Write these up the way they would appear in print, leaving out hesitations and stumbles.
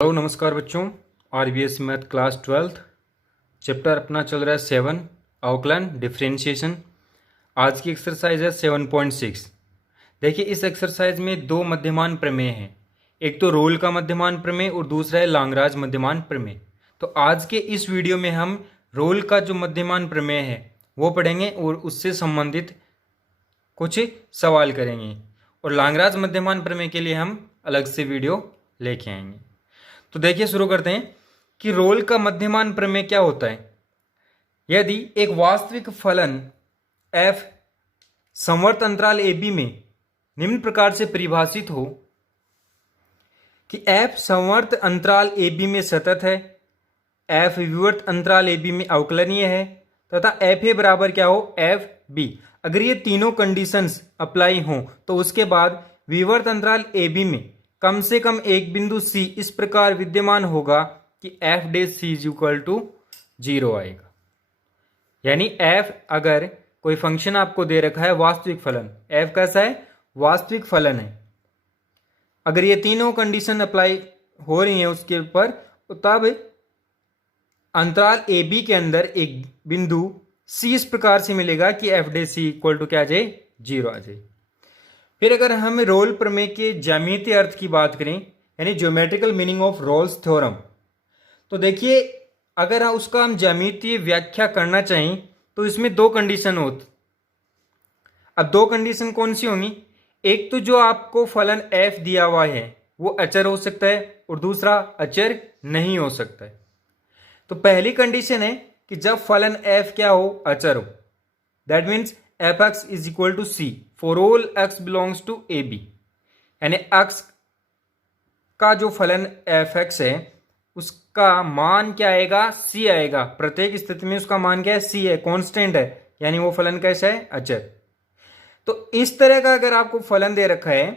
Hello नमस्कार बच्चों। RBS math class 12th chapter अपना चल रहा है 7 अवकलन डिफरेंशिएशन। आज की एक्सरसाइज है 7.6। देखिए इस एक्सरसाइज में दो मध्यमान प्रमेय हैं, एक तो रोल का मध्यमान प्रमेय और दूसरा है लांगराज मध्यमान प्रमेय। तो आज के इस वीडियो में हम रोल का जो मध्यमान प्रमेय है वो पढ़ेंगे और उससे संबंधित कुछ सवाल करेंगे, और लांगराज मध्यमान प्रमेय के लिए हम अलग से वीडियो लेके आएंगे। तो देखिए शुरू करते हैं कि रोल का मध्यमान प्रमेय क्या होता है। यदि एक वास्तविक फलन f संवर्त अंतराल ab में निम्न प्रकार से परिभाषित हो कि f संवर्त अंतराल ab में सतत है, f विवर्त अंतराल ab में अवकलनीय है तथा fa बराबर क्या हो fb। अगर ये तीनों कंडीशंस अप्लाई हों तो उसके बाद विवर्त अंतराल ab में कम से कम एक बिंदु C इस प्रकार विद्यमान होगा कि f dash C is equal to 0 आएगा। यानी f अगर कोई फंक्शन आपको दे रखा है वास्तविक फलन, f कैसा है वास्तविक फलन है, अगर ये तीनों कंडीशन अप्लाई हो रही हैं उसके ऊपर, तब अंतराल ए बी के अंदर एक बिंदु C इस प्रकार से मिलेगा कि f dash C equal to क्या आ जाए 0 आ जाए। फिर अगर हम रोल प्रमेय के ज्यामितीय अर्थ की बात करें यानी geometrical meaning of Rolle's theorem, तो देखिए अगर उसका हम ज्यामितीय व्याख्या करना चाहें तो इसमें दो कंडीशन होती। अब दो कंडीशन कौन सी होंगी, एक तो जो आपको फलन f दिया हुआ है वो अचर हो सकता है और दूसरा अचर नहीं हो सकता है। तो पहली कंडीशन है कि जब फलन f क्या हो अचर हो, that means F x is equal to C for all X belongs to A B. यानी एक्स का जो फलन एफ एक्स है उसका मान क्या आएगा सी आएगा, प्रत्येक स्थिति में उसका मान क्या है सी है, कांस्टेंट है, यानी वो फलन कैसा है अचर। तो इस तरह का अगर आपको फलन दे रखा है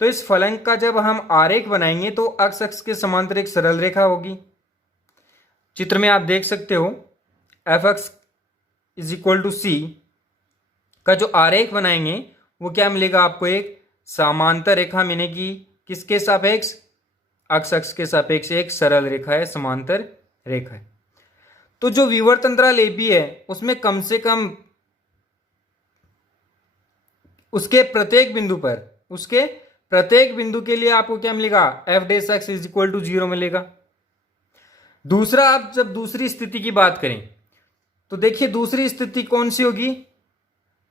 तो इस फलन का जब हम आरेख बनाएंगे तो एक्स एक्स के समांतर एक सरल रेखा होगी। चित्र में आप देख सकते हो F x is equal to C का जो आरेख बनाएंगे वो क्या मिलेगा आपको, एक समांतर रेखा मिलेगी। किसके सापेक्ष, एक्स अक्ष के सापेक्ष एक सरल रेखा है, समांतर रेखा है। तो जो विवर्त अंतराल ए बी है उसमें कम से कम उसके प्रत्येक बिंदु के लिए आपको क्या मिलेगा F dash X is equal to 0 मिलेगा। दूसरा, आप जब दूसरी स्थिति की बात करें तो देखिए दूसरी स्थिति कौन सी होगी,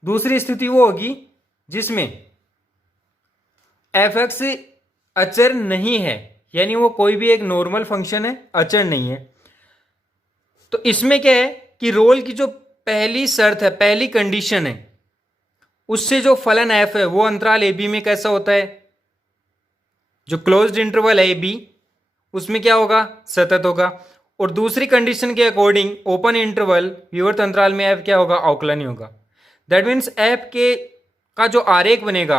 दूसरी स्थिति वो होगी जिसमें एफ एक्स अचर नहीं है, यानी वो कोई भी एक नॉर्मल फंक्शन है, अचर नहीं है। तो इसमें क्या है कि रोल की जो पहली शर्त है, पहली कंडीशन है, उससे जो फलन एफ है वो अंतराल ए बी में कैसा होता है, जो क्लोज्ड इंटरवल है ए बी उसमें क्या होगा सतत होगा। और दूसरी कंडीशन के अकॉर्डिंग ओपन इंटरवल विवर्त अंतराल में एफ क्या होगा अवकलनीय होगा। दैट मीन्स एफ के का जो आरेख बनेगा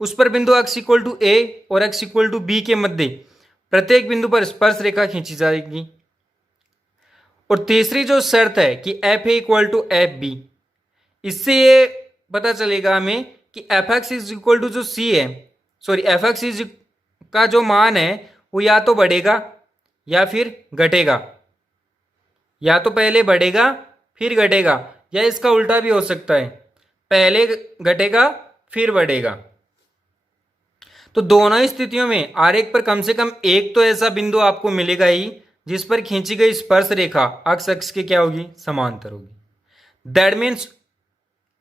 उस पर बिंदु x इक्वल टू ए और x इक्वल टू बी के मध्य प्रत्येक बिंदु पर स्पर्श रेखा खींची जाएगी। और तीसरी जो शर्त है कि F A equal to F B, इससे ये पता चलेगा हमें कि F x is equal to जो सी है, सॉरी एफ एक्स इज का जो मान है वो या तो बढ़ेगा या फिर घटेगा, या तो पहले बढ़ेगा फिर घटेगा, या इसका उल्टा भी हो सकता है, पहले घटेगा फिर बढ़ेगा। तो दोनों ही स्थितियों में आरेख पर कम से कम एक तो ऐसा बिंदु आपको मिलेगा ही जिस पर खींची गई स्पर्श रेखा अक्ष अक्ष के क्या होगी समांतर होगी। दैट मीन्स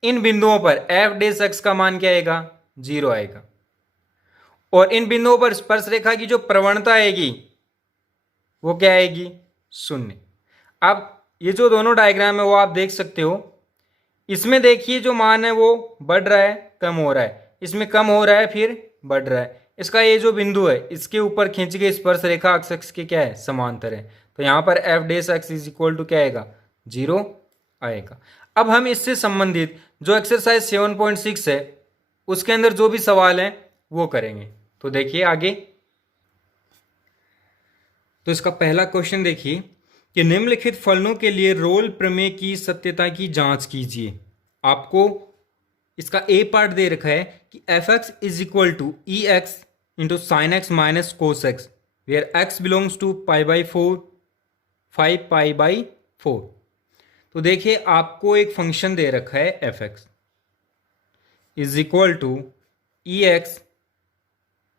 इन बिंदुओं पर एफ डेस एक्स का मान क्या आएगा 0 आएगा, और इन बिंदुओं पर स्पर्श रेखा की जो प्रवणता आएगी वो क्या आएगी 0। अब ये जो दोनों डायग्राम है वो आप देख सकते हो, इसमें देखिए जो मान है वो बढ़ रहा है कम हो रहा है, इसमें कम हो रहा है फिर बढ़ रहा है। इसका ये जो बिंदु है इसके ऊपर खींची गई स्पर्श रेखा अक्ष अक्ष के क्या है समांतर है, तो यहाँ पर F dash X is equal to क्या आएगा 0 आएगा। अब हम इससे संबंधित जो एक्सरसाइज 7.6 है उसके अंदर जो भी सवाल है वो करेंगे। तो देखिए आगे, तो इसका पहला क्वेश्चन देखिए कि निम्नलिखित फलनों के लिए रोल प्रमेय की सत्यता की जांच कीजिए। आपको इसका ए पार्ट दे रखा है कि F x is equal to E x into sine x minus cos x where x belongs to π/4 5π/4। तो देखिए आपको एक फंक्शन दे रखा है F x is equal to E x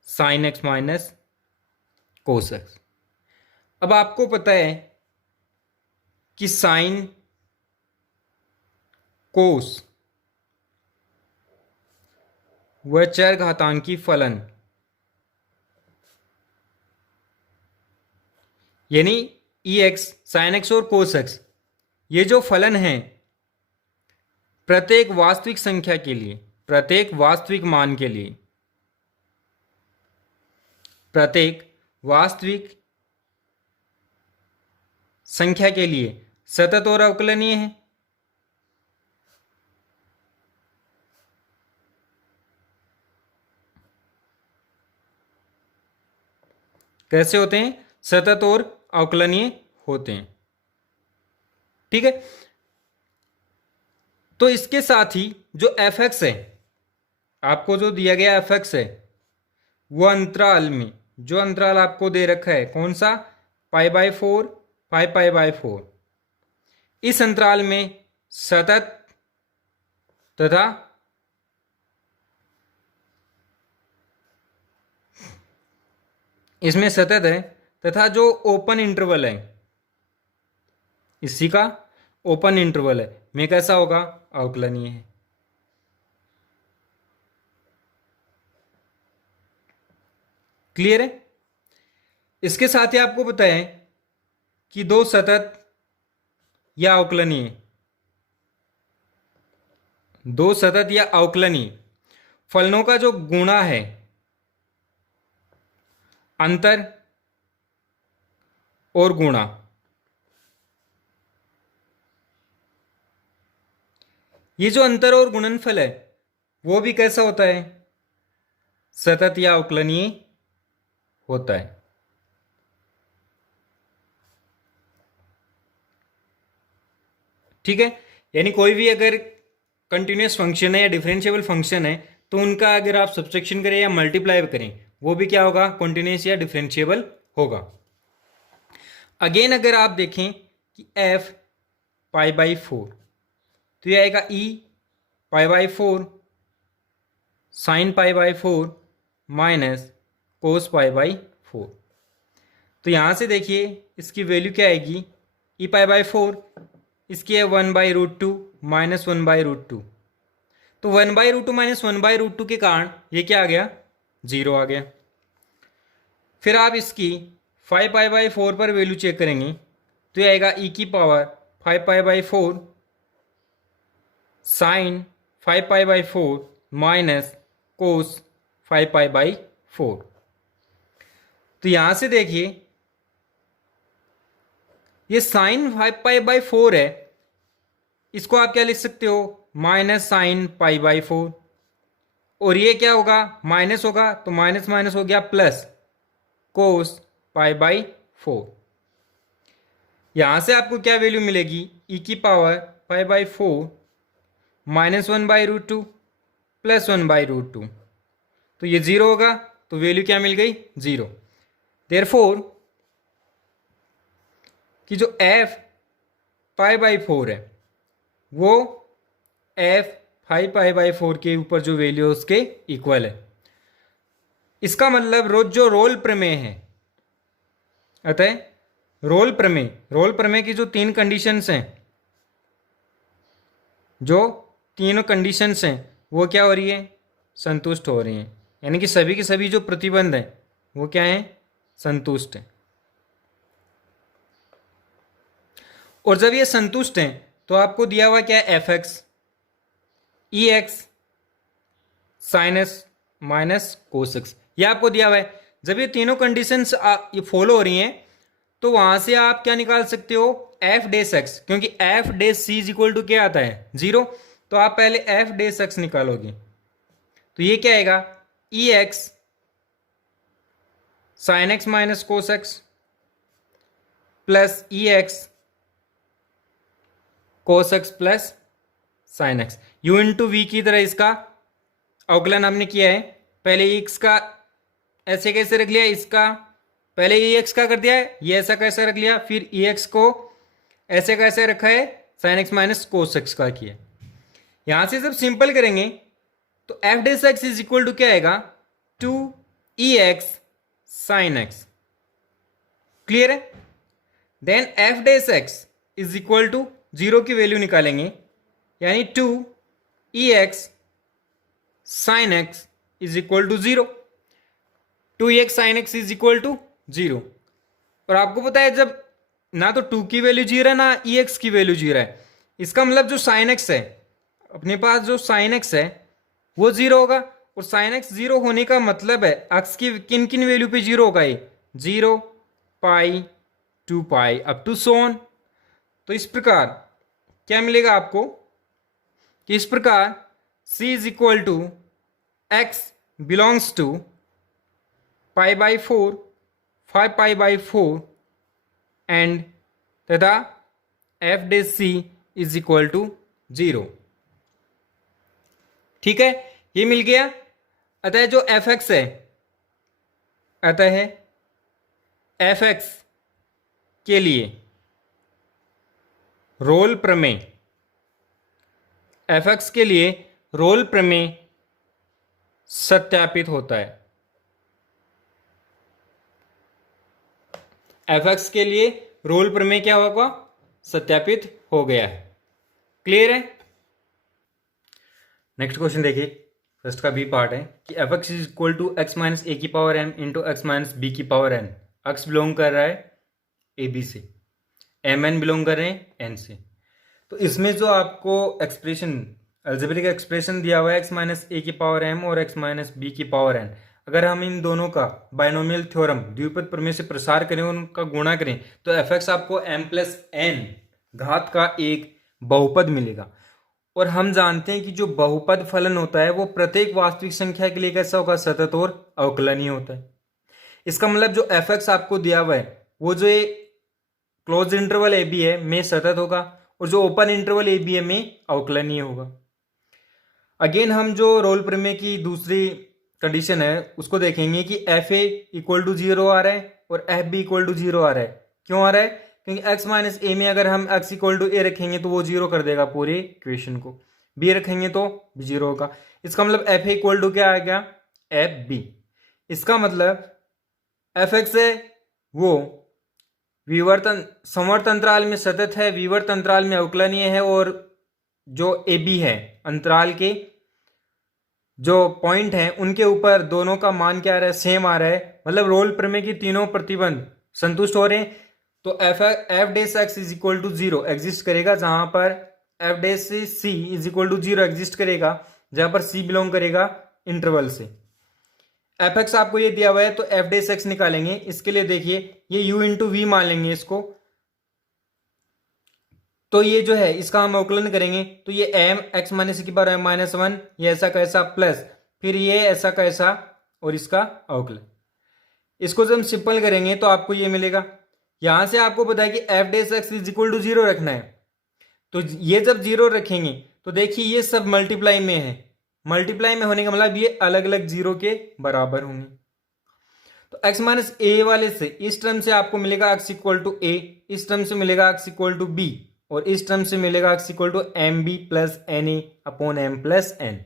sine x minus cos X. अब आपको पता है कि साइन कोस वह चरघातांकी फलन यानी ई एक्स साइन एक्स और कोस एक्स ये जो फलन है प्रत्येक वास्तविक संख्या के लिए, प्रत्येक वास्तविक मान के लिए, प्रत्येक वास्तविक संख्या के लिए सतत और अवकलनीय है। कैसे होते हैं? सतत और अवकलनीय होते हैं। ठीक है, तो इसके साथ ही जो एफ एक्स है, आपको जो दिया गया एफ एक्स है वो अंतराल में, जो अंतराल आपको दे रखा है कौन सा, π/4 5π/4, इस अंतराल में सतत तथा इसमें सतत है तथा जो ओपन इंटरवल है इसी का ओपन इंटरवल है में कैसा होगा, अवकलनीय है। क्लियर है? इसके साथ ही आपको पता है कि दो सतत या अवकलनीय, दो सतत या अवकलनीय फलनों का जो गुणा है अंतर और गुणा, ये जो अंतर और गुणनफल है वो भी कैसा होता है, सतत या अवकलनीय होता है। ठीक है, यानी कोई भी अगर कंटिन्यूस फंक्शन है या डिफरेंशिएबल फंक्शन है तो उनका अगर आप सब्सट्रैक्शन करें या मल्टीप्लाई करें वो भी क्या होगा, कंटिन्यूस या डिफरेंशिएबल होगा। अगेन अगर आप देखें कि f π/4 तो यह आएगा e π/4 साइन π/4 माइनस कोस π/4। तो यहां से देखिए इसकी वैल्यू क्या आएगी, e π/4 इसकी है 1/√2 माइनस 1/√2। तो 1/√2 माइनस 1/√2 के कारण ये क्या आ गया, 0 आ गया। फिर आप इसकी 5π/4 पर वैल्यू चेक करेंगे तो ये आएगा e की पावर 5π/4 साइन 5π/4 माइनस कोस 5π/4। तो यहां से देखिए ये साइन 5π/4 है, इसको आप क्या लिख सकते हो, माइनस साइन π/4, और ये क्या होगा, माइनस होगा तो माइनस माइनस हो गया प्लस कोस π/4। यहां से आपको क्या वैल्यू मिलेगी, e की पावर 5/4 माइनस 1/√2 प्लस 1/√2, तो ये 0 होगा तो वैल्यू क्या मिल गई, 0। देयरफॉर कि जो f π/4 है वो f 5π/4 के ऊपर जो वैल्यू है उसके इक्वल है। इसका मतलब जो रोल प्रमेय है, अतः रोल प्रमेय की जो तीन कंडीशंस हैं, जो तीनों कंडीशंस हैं वो क्या हो रही है, संतुष्ट हो रही हैं। यानी कि सभी के सभी जो प्रतिबंध हैं वो क्या हैं, संतुष्ट हैं। और जब ये संतुष्ट हैं तो आपको दिया हुआ क्या है, F x e x sine x minus cos x, ये आपको दिया हुआ है। जब ये तीनों कंडीशंस ये फॉलो हो रही हैं तो वहां से आप क्या निकाल सकते हो, एफ डेस एक्स, क्योंकि F dash C is equal to क्या आता है, 0। तो आप पहले एफ डेस एक्स निकालोगे तो ये क्या आएगा, e x sine x minus cos x plus e x cos x plus sine x. U into v की तरह इसका अवकलन हमने किया है। पहले एक्स का ऐसे कैसे रख लिया, इसका पहले ई एक्स का कर दिया है, ये ऐसा कैसा रख लिया, फिर ई एक्स को ऐसे कैसे रखा है, sine x minus cos X का किया। यहां से जब सिंपल करेंगे तो F dash X is equal to क्या आएगा, 2 EX साइन एक्स। क्लियर है। Then F dash X is equal to 0 की वैल्यू निकालेंगे, यानी 2 EX sine X is equal to 0। 2 EX sine X is equal to 0। और आपको पता है जब ना तो 2 की वैल्यू 0 है ना EX की वैल्यू 0 है, इसका मतलब जो साइन एक्स है, अपने पास जो साइन एक्स है वो 0 होगा। और साइन एक्स 0 होने का मतलब है एक्स की किन किन वैल्यू पे 0 होगा, ये 0, पाई, 2 पाई अप टू सोन। तो इस प्रकार क्या मिलेगा आपको कि इस प्रकार C is equal to x belongs to pi by 4, 5 pi by 4 and तथा एफ डे C इज इक्वल टू 0। ठीक है, ये मिल गया। अतः जो एफ एक्स है, अतः एफ एक्स के लिए रोल प्रमेय, एफ एक्स के लिए रोल प्रमेय सत्यापित होता है। एफ एक्स के लिए रोल प्रमेय क्या होगा, सत्यापित हो गया है। क्लियर है। नेक्स्ट क्वेश्चन देखिए, फर्स्ट का बी पार्ट है कि F x is equal to x minus A की power M into x minus B की पावर एन। एक्स बिलोंग कर रहा है ए बी से, एम एन बिलोंग कर रहे हैं एन से। तो इसमें जो आपको एक्सप्रेशन, अलजेब्रिक एक्सप्रेशन दिया हुआ है एक्स माइनस ए की पावर एम और एक्स माइनस बी की पावर एन, अगर हम इन दोनों का बाइनोमियल थ्योरम द्विपद प्रमेय से प्रसार करें, उनका गुणा करें, तो एफ एक्स आपको एम प्लस एन घात का एक बहुपद मिलेगा। और हम जानते हैं कि जो बहुपद फलन होता है वो प्रत्येक वास्तविक संख्या के लिए कैसा होगा, सतत और अवकलनीय होता है। इसका मतलब जो एफ एक्स आपको दिया हुआ है वो जो ये क्लोज इंटरवल ए बी है में सतत होगा, और जो ओपन इंटरवल ए बी है में अवकलनीय होगा। अगेन हम जो रोल प्रमेय की दूसरी कंडीशन है उसको देखेंगे कि एफ ए इक्वल टू 0 आ रहा है और एफ बी इक्वल टू 0 आ रहा है। क्यों आ रहा है, क्योंकि x माइनस ए में अगर हम x इक्वल टू ए रखेंगे तो वो 0 कर देगा पूरे इक्वेशन को, b रखेंगे तो 0 होगा। इसका मतलब एफ ए इक्वल टू क्या आ गया, एफ बी। इसका मतलब एफ एक्स है वो विवर्तन समवर्त अंतराल में सतत है, विवर्त अंतराल में अवकलनीय है, और जो ए बी है अंतराल के जो पॉइंट हैं उनके ऊपर दोनों का मान क्या आ रहा है, सेम आ रहा है। मतलब रोल प्रमेय की तीनों प्रतिबंध संतुष्ट हो रहे हैं। तो F dash X is equal to 0 exist करेगा, जहां पर F dash C is equal to 0 exist करेगा, जहां पर सी बिलोंग करेगा इंटरवल से। एफ एक्स आपको ये दिया हुआ है तो एफ डेस एक्स निकालेंगे। इसके लिए देखिए ये यू इंटू वी मान लेंगे इसको, तो ये जो है इसका हम अवकलन करेंगे तो ये एम एक्स माइनस की पावर एम माइनस 1, ये ऐसा कैसा प्लस, फिर ये ऐसा कैसा और इसका अवकलन। इसको जब हम सिंपल करेंगे तो आपको ये मिलेगा। यहां से आपको पता है कि F dash X is equal to 0 रखना है, तो ये जब 0 रखेंगे तो देखिए ये सब मल्टीप्लाई में है, मल्टीप्लाई में होने का मतलब ये अलग अलग 0 के बराबर होंगे। तो x माइनस ए वाले से इस टर्म से आपको मिलेगा x इक्वल टू ए, इस टर्म से मिलेगा x इक्वल टू बी, और इस टर्म से मिलेगा x equal to M B plus N A upon M plus N.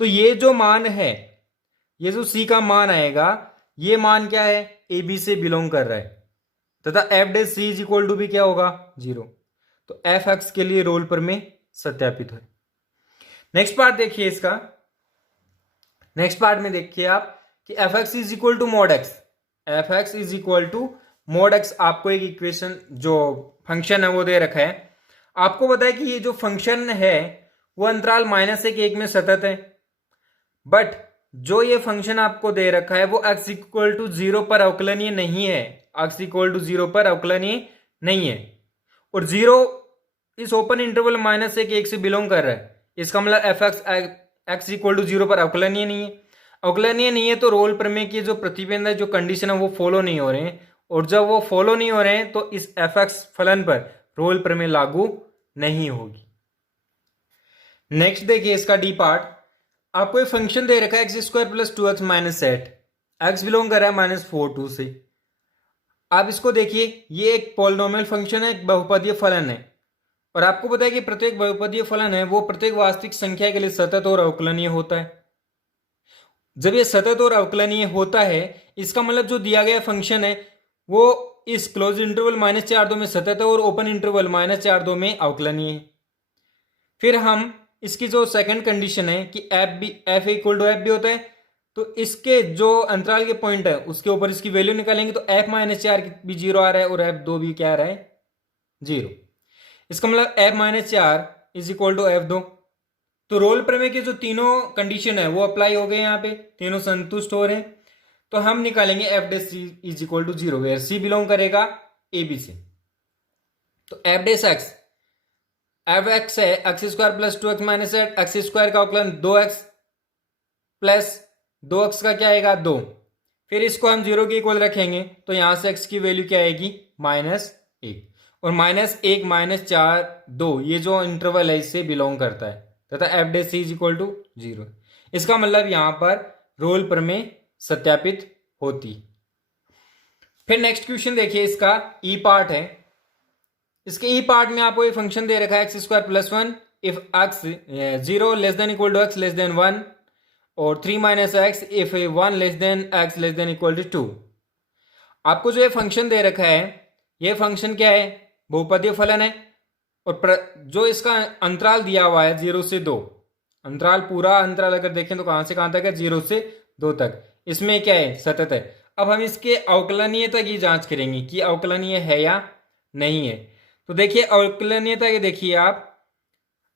तो ये जो मान है, ये जो c का मान आएगा, ये मान क्या है, ए बी से बिलोंग कर रहा है, तथा F dash C is equal to भी क्या होगा, 0। तो एफ एक्स के लिए रोल प्रमेय सत्यापित है। नेक्स्ट पार्ट देखिए इसका, नेक्स्ट पार्ट में देखिए आप कि F x is equal to mod X, F x is equal to mod X. आपको एक इक्वेशन जो फंक्शन है वो दे रखा है। आपको पता है कि ये जो फंक्शन है वो अंतराल -1 में सतत है, बट जो ये फंक्शन आपको दे रखा है वो x इक्वल टू 0 पर अवकलनीय नहीं है, x इक्वल टू 0 पर अवकलनीय नहीं है, और 0 इस ओपन इंटरवल -1 से बिलोंग कर रहा है। इसका मतलब एफ एक्स इक्वल टू 0 पर अवकलनीय नहीं है। अवकलनीय नहीं है तो रोल प्रमेय की जो प्रतिबंध है, जो कंडीशन है वो फॉलो नहीं हो रहे हैं, और जब वो फॉलो नहीं हो रहे हैं तो इस एफ एक्स फलन पर रोल प्रमेय लागू नहीं होगी। नेक्स्ट देखिए इसका डी पार्ट। आपको एक फंक्शन दे रखा है x square plus 2x minus 8, x belong कर रहा है -4 2 से। आप इसको देखिए, ये एक पॉलिनोमियल फंक्शन है, एक बहुपदीय फलन है, और आपको पता है कि प्रत्येक बहुपदीय फलन है वो प्रत्येक वास्तविक संख्या के लिए सतत और अवकलनीय होता है। जब ये सतत और अवकलनीय होता है, इसका मतलब जो दिया गया फंक्शन है वो इस क्लोज इंटरवल -4 2 में सतत है और ओपन इंटरवल -4 2 में अवकलनीय है। फिर हम इसकी जो सेकंड कंडीशन है कि एफ इक्वल टू एफ भी होता है, तो इसके जो अंतराल के पॉइंट है उसके ऊपर इसकी वैल्यू निकालेंगे, तो एफ -4 भी 0 आ रहा है और F2 भी क्या आ रहा है, 0। इसका मतलब F-4 is equal to F2। तो रोल प्रमेय के जो तीनों कंडीशन है वो अप्लाई हो गए, यहाँ पे तीनों संतुष्ट हो रहे हैं। तो हम निकालेंगे F dash C is equal to 0 where C belong करेगा ए बी से। तो F dash X, F X है x² plus 2x minus x square का अवकलन 2x प्लस 2x का क्या आएगा 2। फिर इसको हम 0 के इक्वल रखेंगे, तो यहां से x की वैल्यू क्या आएगी -1, और -1 -4 2 ये जो इंटरवल है इससे बिलोंग करता है, तथा F dash C is equal to 0। इसका मतलब यहां पर रोल प्रमेय सत्यापित होती। फिर नेक्स्ट क्वेश्चन देखिए, इसका ई पार्ट है। इसके ई पार्ट में आपको ये फंक्शन दे रखा है x² plus 1 if x 0 less than equal to x less than 1, और 3 minus X if 1 less than x less than equal to 2। आपको जो ये फंक्शन दे रखा है, ये फंक्शन क्या है, बहुपदीय फलन है, और जो इसका अंतराल दिया हुआ है 0 से 2, अंतराल पूरा अंतराल अगर देखें तो कहां से कहां तक है, 0 से 2 तक, इसमें क्या है, सतत है। अब हम इसके अवकलनीयता की जांच करेंगे कि अवकलनीय है या नहीं है। तो देखिए अवकलनीयता के देखिए आप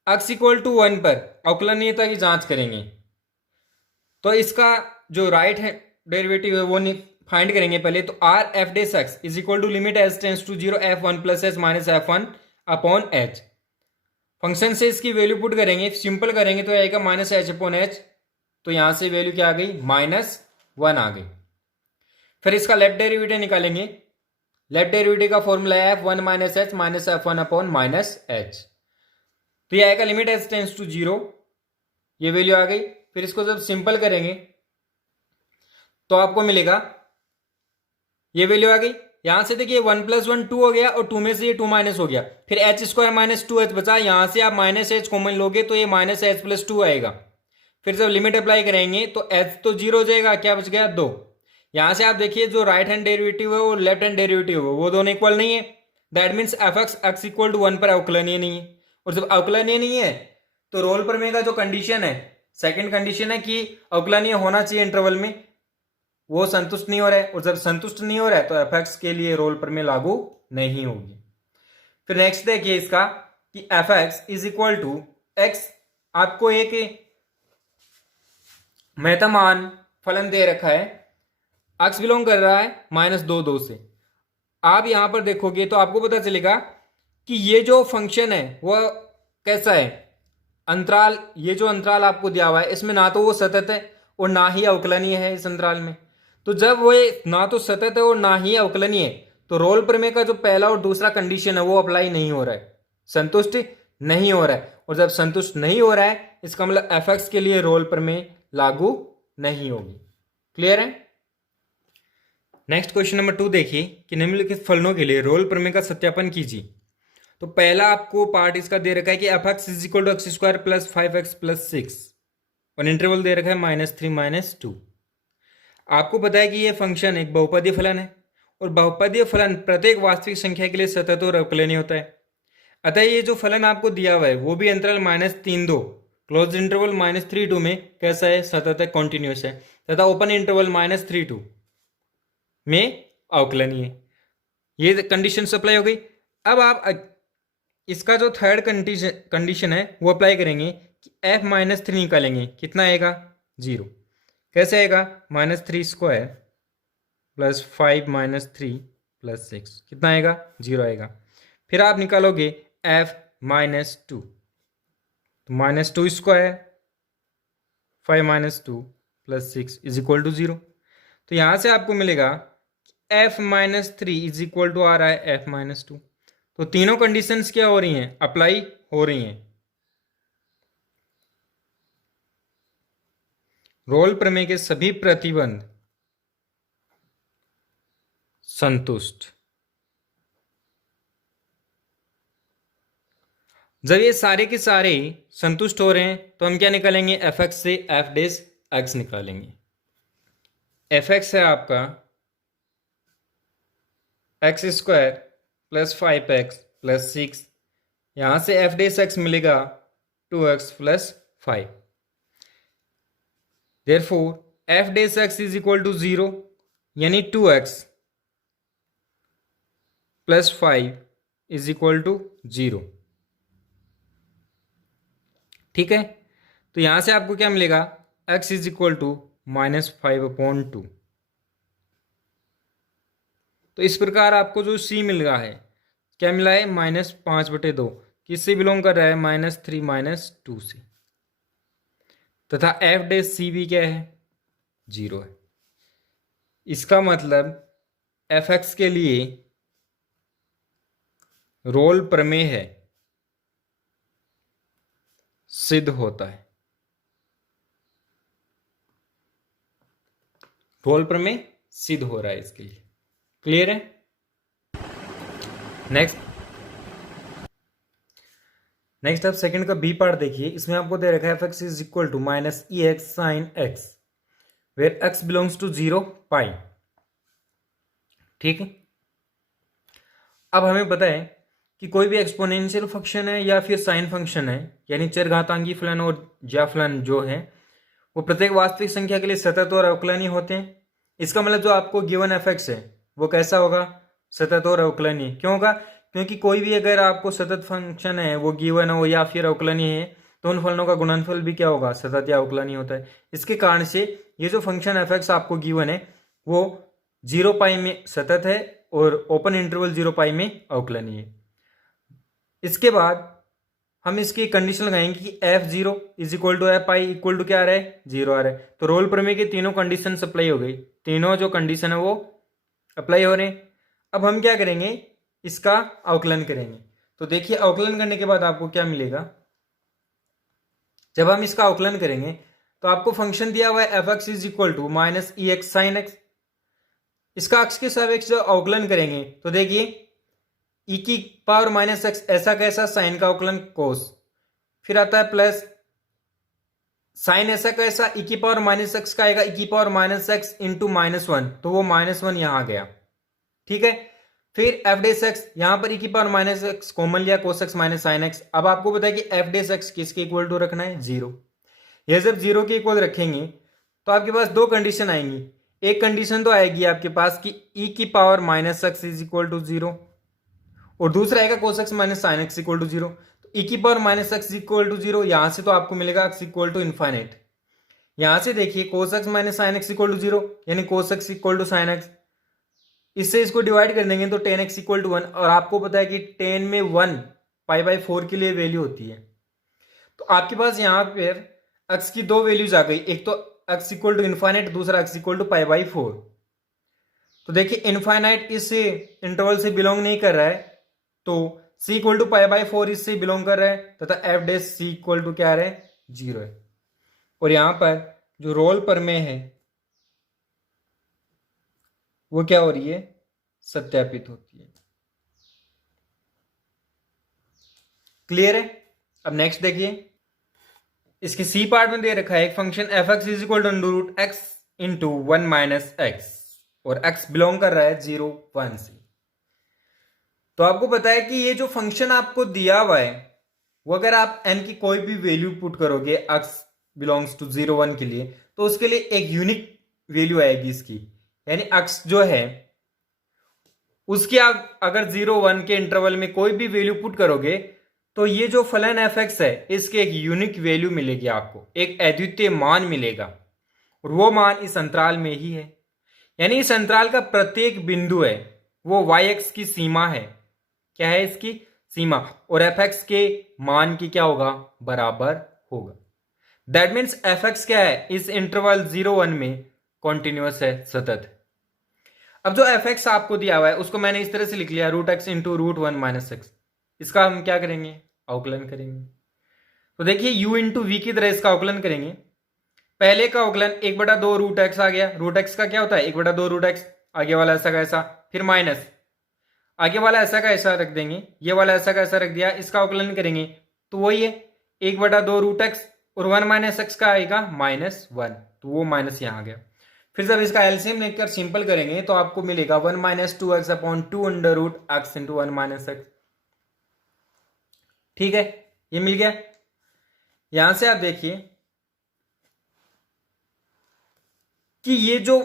x इक्वल टू 1 पर अवकलनीयता की जांच करेंगे, तो इसका जो राइट है डेरिवेटिव है वो फाइंड करेंगे पहले। तो R F dash X is equal to limit S tends to 0 f1 plus H minus f1 upon H. Function से इसकी वैल्यू पुट करेंगे, सिंपल करेंगे तो आएगा -h अपॉन एच, तो यहां से वैल्यू क्या आ गई -1 आ गई। फिर इसका लेफ्ट डेरिवेटिव निकालेंगे, लेफ्ट डेरिवेटिव का फॉर्मूला है f1 minus H minus f1 upon minus H, तो ये आएगा लिमिट एच टेंस टू 0, ये वैल्यू आ गई। फिर इसको जब सिंपल करेंगे तो आपको मिलेगा ये वैल्यू आ गई। यहां से देखिए 1 + 1 2 हो गया, और 2 में से ये 2 माइनस हो गया, फिर h² माइनस 2h बचा, यहां से आप -h कॉमन लोगे तो ये -h + 2 आएगा। फिर जब लिमिट अप्लाई करेंगे तो h तो 0 हो जाएगा, क्या बच गया 2। यहां से आप देखिए जो राइट हैंड डेरिवेटिव है और लेफ्ट हैंड डेरिवेटिव है वो दोनों इक्वल नहीं है, that means F X x equal to 1 पर अवकलनीय नहीं है। और जब अवकलनीय नहीं है तो रोल प्रमेय का जो कंडीशन है, सेकंड कंडीशन है कि अवकलनीय होना चाहिए इंटरवल में, वो संतुष्ट नहीं हो रहा है, और जब संतुष्ट नहीं हो रहा है तो एफ एक्स के लिए रोल प्रमेय लागू नहीं होगी। फिर नेक्स्ट देखिए इसका कि F x is equal to X, आपको एक महत्तमान फलन दे रखा है, एक्स बिलोंग कर रहा है -2 2 से। आप यहां पर देखोगे तो आपको पता चलेगा कि ये जो फंक्शन है वो कैसा है, अंतराल, ये जो अंतराल आपको दिया हुआ है इसमें ना तो वो सतत है और ना ही अवकलनीय है इस अंतराल में। तो जब वो ना तो सतत है और ना ही अवकलनीय है, तो रोल प्रमेय का जो पहला और दूसरा कंडीशन है वो अप्लाई नहीं हो रहा है, संतुष्ट नहीं हो रहा है। और जब संतुष्ट नहीं हो रहा है इसका मतलब एफ एक्स के लिए रोल प्रमेय लागू नहीं होगी। क्लियर है। नेक्स्ट क्वेश्चन नंबर 2 देखिए कि निम्नलिखित फलनों के लिए रोल प्रमेय का सत्यापन कीजिए। तो पहला आपको पार्ट इसका दे रखा है कि F x is equal to x² plus 5x plus 6, और इंटरवल दे रखा है -3 -2। आपको पता है कि यह फंक्शन एक बहुपदीय फलन है, और बहुपदीय फलन प्रत्येक वास्तविक संख्या के लिए सतत और अवकलनीय होता है। अतः ये जो फलन आपको दिया हुआ है वो भी अंतराल -3 2 क्लोज इंटरवल -3 2 में कैसा है, सतत है, कॉन्टिन्यूस है, तथा ओपन इंटरवल -3 2 में अवकलनीय है। ये कंडीशन अप्लाई हो गई। अब आप इसका जो थर्ड कंडीशन है वो अप्लाई करेंगे कि f-3 निकालेंगे, कितना आएगा 0। कैसे आएगा, -3² प्लस 5 -3 प्लस 6, कितना आएगा 0 आएगा। फिर आप निकालोगे f-2, तो -2² 5 -2 प्लस 6 इज इक्वल टू 0। तो यहां से आपको मिलेगा f-3 इज इक्वल टू आ रहा है f-2। तो तीनों कंडीशंस क्या हो रही हैं, अप्लाई हो रही हैं। रोल प्रमेय के सभी प्रतिबंध संतुष्ट। जब ये सारे के सारे संतुष्ट हो रहे हैं तो हम क्या निकालेंगे, एफ एक्स से एफ डेस एक्स निकालेंगे। एफ एक्स है आपका x square plus 5x plus 6, यहां से एफ डेस एक्स मिलेगा 2x plus 5। Therefore F dash X is equal to 0, यानी 2x plus 5 is equal to 0। ठीक है, तो यहां से आपको क्या मिलेगा, x इज इक्वल टू -5/2। तो इस प्रकार आपको जो c मिल रहा है, क्या मिला है, -5/2, किससे बिलोंग कर रहा है, -3 -2 से, तथा एफ डेस सी भी क्या है, 0 है। इसका मतलब एफ एक्स के लिए रोल प्रमेय है, सिद्ध होता है। रोल प्रमेय सिद्ध हो रहा है इसके लिए। क्लियर है? नेक्स्ट आप सेकंड का बी पार्ट देखिए। इसमें आपको दे रखा है F x is equal to -EX sin x where x belongs to 0 pi. ठीक है, अब हमें पता है कि कोई भी एक्सपोनेंशियल फंक्शन है या फिर साइन फंक्शन है, यानी चरघातांकी फलन और ज्या फलन जो है वो प्रत्येक वास्तविक संख्या के लिए सतत और अवकलनीय होते हैं। इसका मतलब जो आपको गिवन एफ एक्स है वो कैसा होगा, सतत और अवकलनीय। क्यों होगा, क्योंकि कोई भी अगर आपको सतत फंक्शन है वो गिवन हो या फिर अवकलनीय है तो उन फलनों का गुणनफल भी क्या होगा, सतत या अवकलनीय होता है। इसके कारण से ये जो फंक्शन एफ एक्स आपको गिवन है वो 0 पाई में सतत है और ओपन इंटरवल 0 पाई में अवकलनीय है। इसके बाद हम इसकी कंडीशन लगाएंगे कि f0 is equal to F I equal to क्या आ रहा है, 0 आ रहा है। तो रोल प्रमेय के तीनों कंडीशन अप्लाई हो गई, तीनों जो कंडीशन है वो अप्लाई हो रहे हैं। अब हम क्या करेंगे, इसका अवकलन करेंगे। तो देखिए अवकलन करने के बाद आपको क्या मिलेगा, जब हम इसका अवकलन करेंगे तो आपको फंक्शन दिया हुआ है F x is equal to -EX sin x। इसका x के सापेक्ष जो अवकलन करेंगे तो देखिए e की पावर -x ऐसा कैसा, साइन का अवकलन कोस, फिर आता है प्लस साइन ऐसा कैसा, e की पावर -x का आएगा e की पावर -x इंटू -1, तो वो -1 यहां आ गया। ठीक है, फिर एफ डेस एक्स, यहां पर e की पावर -x कॉमन लिया, cos x minus sine x. अब आपको पता है कि एफ डेस एक्स किसके इक्वल टू रखना है, 0। यह जब 0 के इक्वल रखेंगे तो आपके पास दो कंडीशन आएंगी। एक कंडीशन तो आएगी आपके पास कि e की power -x is equal to 0, और दूसरा आएगा cos x minus sine X equal to 0। तो e की पावर -x इक्वल टू 0, यहां से तो आपको मिलेगा x इक्वल टू इनफाइनाइट। यहां से देखिए cos x minus sine X equal to 0, यानी cos x equal to sine X. इससे इसको डिवाइड कर देंगे तो tan x इक्वल टू 1, और आपको पता है कि tan में 1 π/4 के लिए वैल्यू होती है। तो आपके पास यहां पर x की दो वैल्यूज आ गई, एक तो x इक्वल टू इनफाइनाइट, दूसरा x इक्वल टू π/4। तो देखिए इनफाइनाइट इस इंटरवल से बिलोंग नहीं कर रहा है, तो c इक्वल टू π/4 इससे बिलोंग कर रहा है, तथा F dash c equal to क्या आ रहा है, 0 है। और यहां पर जो रोल प्रमेय है वो क्या हो रही है, सत्यापित होती है। क्लियर है? अब नेक्स्ट देखिए, इसके सी पार्ट में दे रखा है एक function F x is equal to √x into 1 minus X, और x बिलोंग कर रहा है 0 1 से। तो आपको पता है कि ये जो फंक्शन आपको दिया हुआ है वो अगर आप n की कोई भी वैल्यू पुट करोगे x बिलोंग्स टू 0 1 के लिए, तो उसके लिए एक यूनिक वैल्यू आएगी इसकी, यानी x जो है उसकी आप अगर 0 1 के इंटरवल में कोई भी वैल्यू पुट करोगे तो ये जो फलन एफ एक्स है इसके एक यूनिक वैल्यू मिलेगी, आपको एक अद्वितीय मान मिलेगा, और वो मान इस अंतराल में ही है। यानी इस अंतराल का प्रत्येक बिंदु है वो y x की सीमा है, क्या है इसकी सीमा, और एफ एक्स के मान की क्या होगा, बराबर होगा। दैट मीन्स एफ एक्स क्या है, इस इंटरवल 0 1 में कॉन्टिन्यूअस है, सतत। अब जो एफ एक्स आपको दिया हुआ है उसको मैंने इस तरह से लिख लिया √x इंटू √1 माइनस एक्स। इसका हम क्या करेंगे, अवकलन करेंगे। तो देखिए u इंटू वी की तरह इसका अवकलन करेंगे। पहले का अवकलन 1/2 √x आ गया, √x का क्या होता है 1/2 √x, आगे वाला ऐसा कैसा फिर माइनस, आगे वाला ऐसा का ऐसा रख देंगे, ये वाला ऐसा का ऐसा रख दिया, इसका अवकलन करेंगे तो वही है 1/2 √x, और 1 माइनस एक्स का आएगा -1, तो वो माइनस यहाँ आ गया। फिर जब इसका एलसीएम लेकर सिंपल करेंगे तो आपको मिलेगा 1 - 2x/2 √x इंटू 1 - x। ठीक है, ये मिल गया। यहां से आप देखिए कि ये जो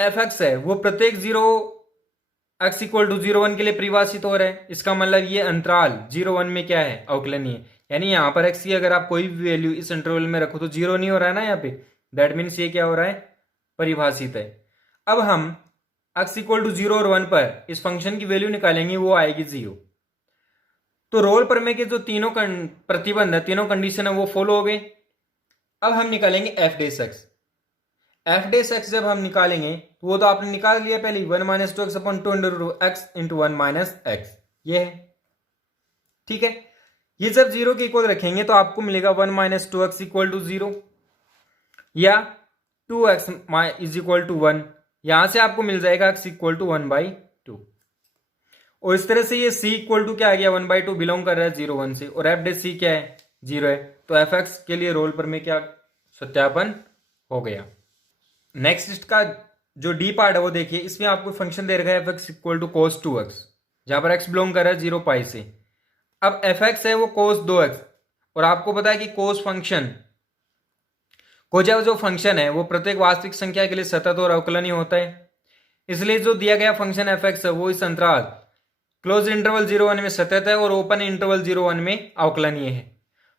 f(x) है वो प्रत्येक 0x = 0 1 के लिए परिभाषित हो रहा है। इसका मतलब ये अंतराल 0 1 में क्या है, अवकलनीय है। यानी यहां पर x की अगर आप कोई भी वैल्यू इस इंटरवल में रखो तो 0 नहीं हो रहा है ना यहाँ पे, दैट मीन्स ये क्या हो रहा है, परिभाषित है। अब हम x = 0 और 1 पर इस फंक्शन की वैल्यू निकालेंगे, वो आएगी 0। तो रोल प्रमेय के जो तीनों प्रतिबंध है, तीनों कंडीशन है, वो फॉलो हो गए। अब हम निकालेंगे f'(x). f'(x) जब हम निकालेंगे तो वो तो आपने निकाल लिया पहले, 1 - 2x/2 इंटू 1 - x, ये है। ठीक है, ये जब 0 के इक्वल रखेंगे तो आपको मिलेगा 1 - 2x = 0 या 2x = 1। यहां से आपको मिल जाएगा x = 1/2। और इस तरह से ये c = क्या आ गया, 1/2 बिलोंग कर रहा है 0 1 से, और f' क्या है, 0 है। तो f(x) के लिए रोल पर में क्या सत्यापन हो गया। नेक्स्ट इसका जो डी पार्ट है वो देखिए, इसमें आपको फंक्शन दे रखा है f(x) = cos 2x, जहां पर x बिलोंग कर रहा है 0 π से। अब f(x) है वो cos 2x, और आपको पता है कि cos फंक्शन कोजा जो फंक्शन है वो प्रत्येक वास्तविक संख्या के लिए सतत और अवकलनीय होता है। इसलिए जो दिया गया फंक्शन f(x) है वो इस अंतराल क्लोज इंटरवल 0 1 में सतत है और ओपन इंटरवल 0 1 में अवकलनीय है।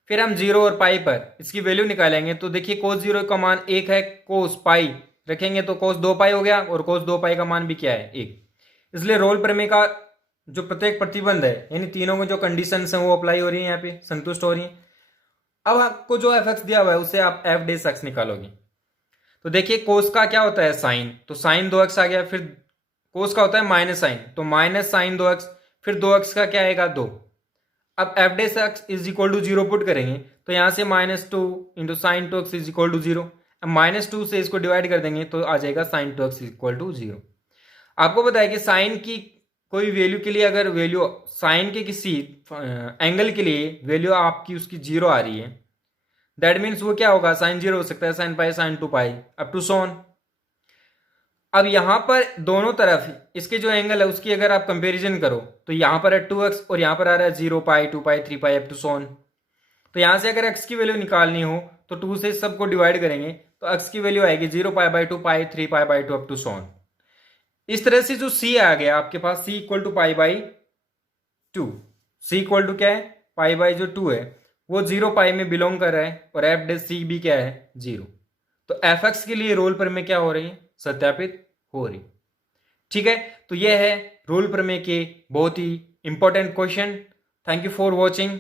फिर हम 0 और पाई पर इसकी वैल्यू निकालेंगे तो देखिए cos 0 का मान 1 है, cos पाई रखेंगे तो cos 2 पाई हो गया, और cos 2 पाई का मान भी क्या है, 1। इसलिए रोल प्रमेय का जो प्रत्येक प्रतिबंध है, यानी तीनों में जो कंडीशंस हैं वो अप्लाई हो रही है, यहाँ पे संतुष्ट हो रही है। अब आपको जो f(x) दिया हुआ है उससे आप f'(x) निकालोगे तो देखिए cos का क्या होता है, साइन, तो साइन 2x आ गया। फिर cos का होता है माइनस साइन, तो माइनस साइन 2x, फिर 2x का क्या आएगा, 2। अब f'(x) = 0 पुट करेंगे तो यहां से -2 इंटू साइन 2x = 0। अब -2 से इसको डिवाइड कर देंगे तो आ जाएगा साइन 2x = 0। आपको पता है कि साइन की कोई वैल्यू के लिए अगर वैल्यू साइन के किसी एंगल के लिए वैल्यू आपकी उसकी 0 आ रही है, दैट मीन्स वो क्या होगा, साइन 0 हो सकता है, sine pi, sine 2 pi, up to so on. अब यहां पर दोनों तरफ इसके जो एंगल है उसकी अगर आप कंपैरिजन करो तो यहां पर है 2x और यहां पर आ रहा है 0 पाई, 2 पाई, 3 पाई, अप टू सो ऑन। तो यहां से अगर x की वैल्यू निकालनी हो तो 2 से सबको डिवाइड करेंगे तो x की वैल्यू आएगी 0 पाई/2 पाई, 3 पाई/2 अप टू सो ऑन। इस तरह से जो c आ गया आपके पास, c = पाई/2, c = क्या है, पाई/2 है, वो 0 पाई में बिलोंग कर रहा है, और f' भी क्या है, 0। तो f(x) के लिए रोल प्रमेय क्या हो रही है, सत्यापित हो रही। ठीक है, तो यह है रोल प्रमेय के बहुत ही important question. Thank you for watching.